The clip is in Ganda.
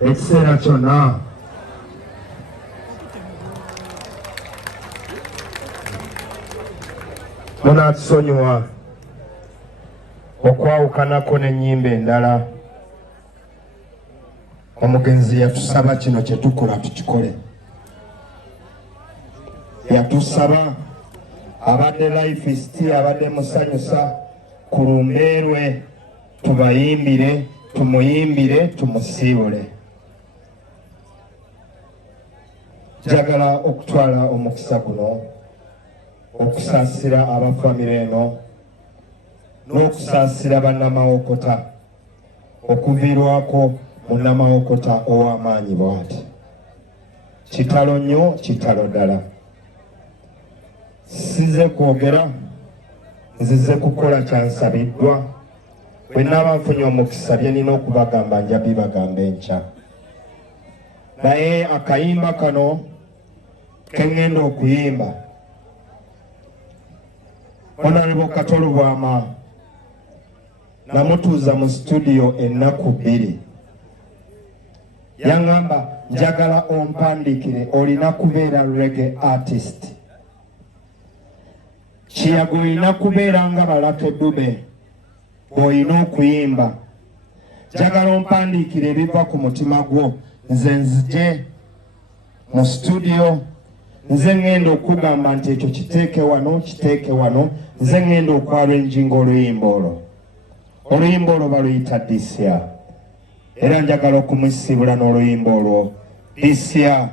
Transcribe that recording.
ekiseera kyonna munatusonyiwa okwawukanako n'ennyimba endala. Omugenzi yatusaba kino kye tukola tukikole. Yatusaba abadde lifist abadde musanyusa ku lumbeerwe tubayimbire, tumuyimbire, tumusiibule. Njagala okutwala omukisa guno okusaasira abafamire eno n'okusaasira bannamawokota okuviirwako munnamawokota ow'amaanyi bw'ati. Kitalo nnyo, kitalo ddala. Size kwogera, nzize kukola kyansabiddwa. Bwe nnaaba nfunye omukisa bye nina okubagamba nja bibagamba enkya. Naye akayimba kano ke ŋŋenda okuyimba, Honorable Katolo Bwama namutuuza mu studio ennaku 2. Yaŋŋamba njagala ompandiikire olina kubeera reggae artist. Kiyago olina kubeera nga Balake Dube bw'olina okuyimba. Njagala ompandiikire ebiva ku mutima gwo. Nze nzije mu studio, nze ŋŋenda okugamba nti ekyo kiteeke wano, kiteeke wano. Nze ŋŋenda okwarwenjinga oluyimba olwo. Oluyimba olwo baluyita Disya. Era njagala okumusiibula n'oluyimba olwo Disya.